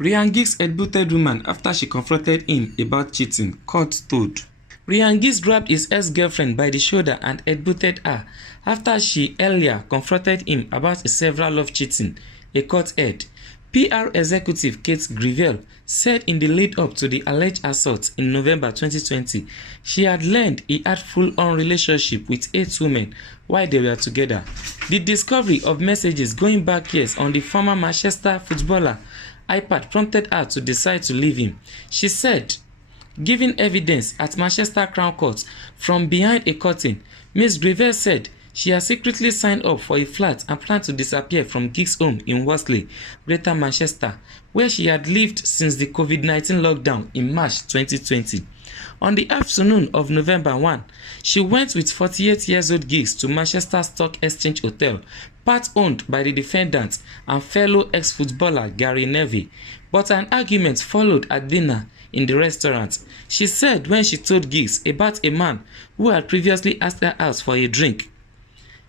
Ryan Giggs headbutted woman after she confronted him about cheating, court told. Ryan Giggs grabbed his ex-girlfriend by the shoulder and headbutted her after she earlier confronted him about his several love cheating, a court heard. PR executive Kate Grivel said in the lead-up to the alleged assault in November 2020, she had learned he had full-on relationship with 8 women while they were together. The discovery of messages going back years on the former Manchester footballer iPad prompted her to decide to leave him. She said, giving evidence at Manchester Crown Court from behind a curtain, Ms. Grivel said she had secretly signed up for a flat and planned to disappear from Giggs' home in Worsley, Greater Manchester, where she had lived since the COVID-19 lockdown in March 2020. On the afternoon of November 1, she went with 48-year-old Giggs to Manchester Stock Exchange Hotel, part owned by the defendant and fellow ex-footballer Gary Neville, but an argument followed at dinner in the restaurant. She said when she told Giggs about a man who had previously asked her out for a drink.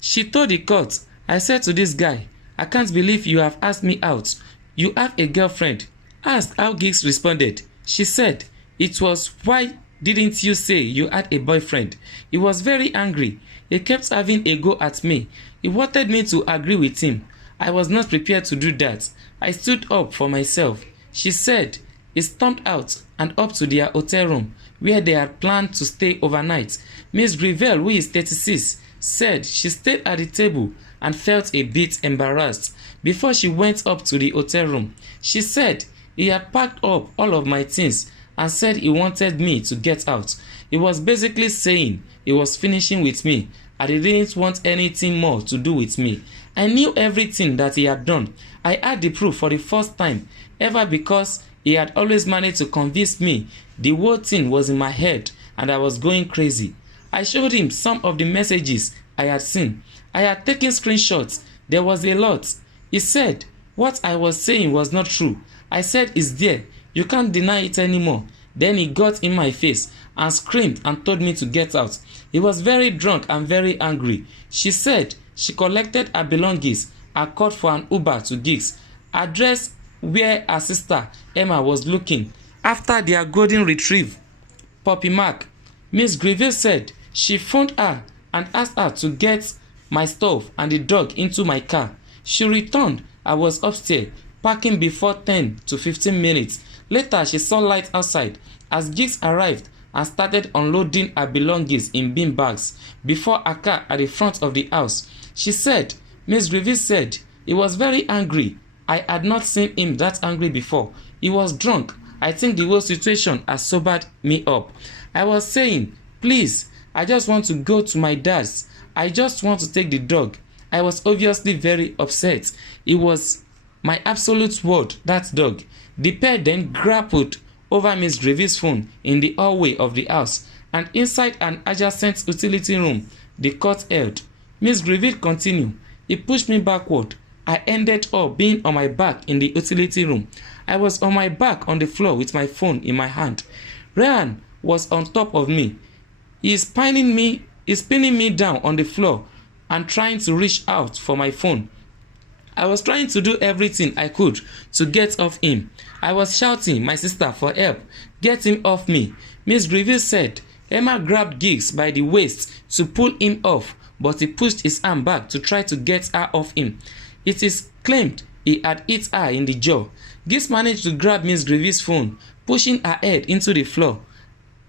She told the court, "I said to this guy, I can't believe you have asked me out. You have a girlfriend." Asked how Giggs responded, she said, "It was, why didn't you say you had a boyfriend?" He was very angry. He kept having a go at me. He wanted me to agree with him. I was not prepared to do that. I stood up for myself. She said he stormed out and up to their hotel room where they had planned to stay overnight. Ms. Grivel, who is 36, said she stayed at the table and felt a bit embarrassed before she went up to the hotel room. She said he had packed up all of my things and said he wanted me to get out. He was basically saying he was finishing with me and he didn't want anything more to do with me. I knew everything that he had done. I had the proof for the first time ever because he had always managed to convince me the whole thing was in my head and I was going crazy. I showed him some of the messages I had seen. I had taken screenshots. There was a lot. He said what I was saying was not true. I said it's there. You can't deny it anymore. Then he got in my face and screamed and told me to get out. He was very drunk and very angry. She said she collected her belongings and called for an Uber to Giggs' address where her sister Emma was looking after their golden retrieve puppy Mark. Ms. Grivel said she phoned her and asked her to get my stuff and the dog into my car. She returned. I was upstairs, parking before 10 to 15 minutes. Later, she saw light outside as Giggs arrived and started unloading her belongings in bin bags before her car at the front of the house. She said, Ms. Grivel said, he was very angry. I had not seen him that angry before. He was drunk. I think the whole situation has sobered me up. I was saying, please, I just want to go to my dad's. I just want to take the dog. I was obviously very upset. It was my absolute word, that dog. The pair then grappled over Ms. Grivel's phone in the hallway of the house and inside an adjacent utility room, the court held. Ms. Grivel continued, he pushed me backward. I ended up being on my back in the utility room. I was on my back on the floor with my phone in my hand. Ryan was on top of me. He is pinning me down on the floor and trying to reach out for my phone. I was trying to do everything I could to get off him. I was shouting my sister for help. Get him off me. Ms. Grivel said Emma grabbed Giggs by the waist to pull him off, but he pushed his arm back to try to get her off him. It is claimed he had hit her in the jaw. Giggs managed to grab Ms. Grivel's phone, pushing her head into the floor.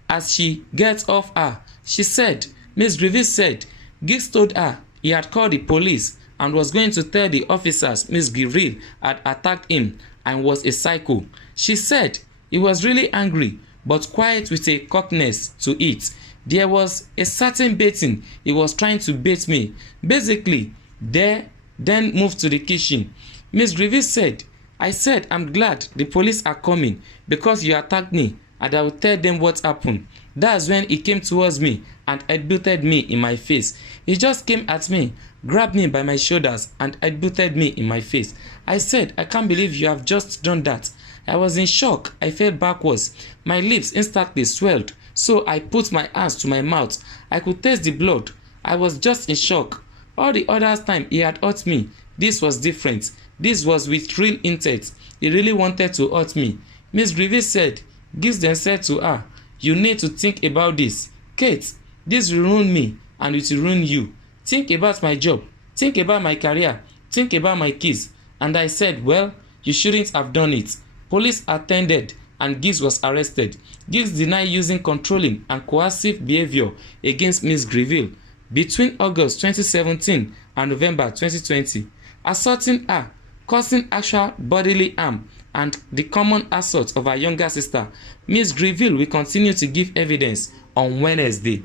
As she gets off her, she said, Ms. Grivel said Giggs told her he had called the police and was going to tell the officers Ms. Grivel had attacked him and was a psycho. She said he was really angry but quiet with a cockness to it. There was a certain baiting he was trying to bait me. Basically, they then moved to the kitchen. Ms. Grivel said, I said I'm glad the police are coming because you attacked me and I will tell them what happened. That's when he came towards me and headbutted me in my face. He just came at me, grabbed me by my shoulders and headbutted me in my face. I said, I can't believe you have just done that. I was in shock. I fell backwards. My lips instantly swelled, so I put my hands to my mouth. I could taste the blood. I was just in shock. All the other time he had hurt me, this was different. This was with real intent. He really wanted to hurt me. Miss Greville said. Gibbs then said to her, "You need to think about this. Kate, this will ruin me and it will ruin you. Think about my job. Think about my career. Think about my kids." And I said, "Well, you shouldn't have done it." Police attended and Gibbs was arrested. Gibbs denied using controlling and coercive behavior against Miss Greville between August 2017 and November 2020, assaulting her, causing actual bodily harm, and the common assault of her younger sister. Miss Greville will continue to give evidence on Wednesday.